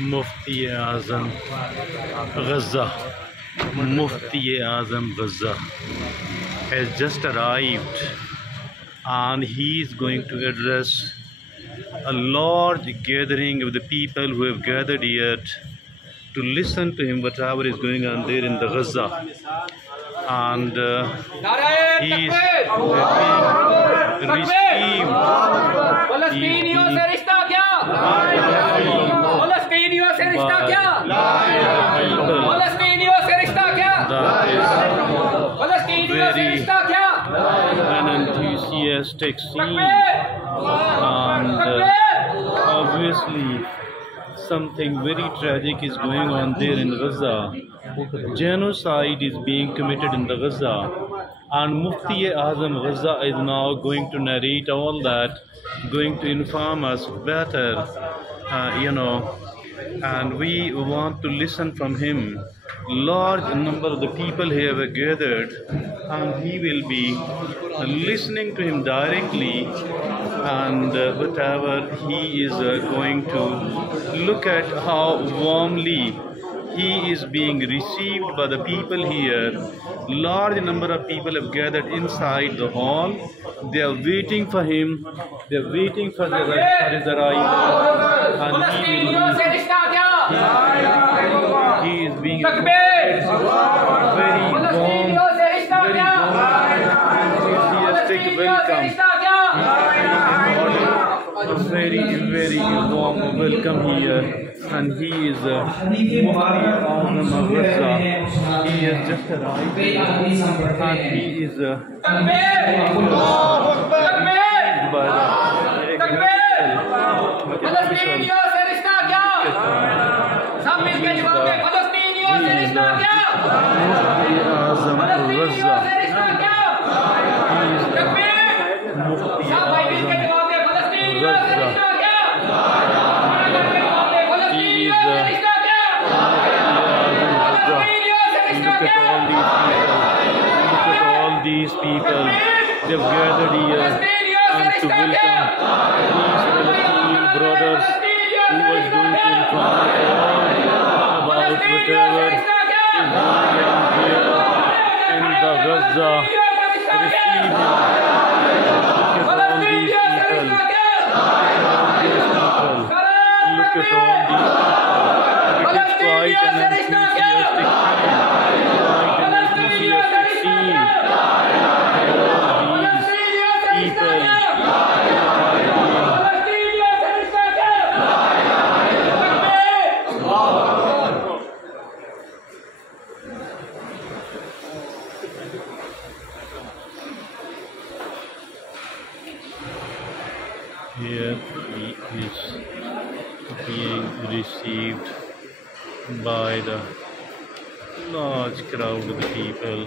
Mufti Azam Gaza, Mufti Azam Gaza has just arrived, and he is going to address a large gathering of the people who have gathered here to listen to him whatever is going on there in the Gaza. And he is being received. Very an enthusiastic scene, and obviously something very tragic is going on there in Gaza. Genocide is being committed in the Gaza, and Mufti Azam Gaza is now going to narrate all that, going to inform us better, and we want to listen from him. Large number of the people here have gathered, and he will be listening to him directly, and whatever he is going to look at how warmly he is being received by the people here. Large number of people have gathered inside the hall. They are waiting for him. They are waiting for his arrival, and he is being very warm, very enthusiastic welcome. A very warm welcome here, and he is Mufti Azam of Gaza. He has just arrived, and he is Look at all these people. They've gathered here and to welcome these Palestinian brothers who was going to inform about whatever is going on here in the Gaza. Receive him. Look at all these people. Look at all these people. It is quite an enthusiastic scene. Here he is being received by the large crowd of the people.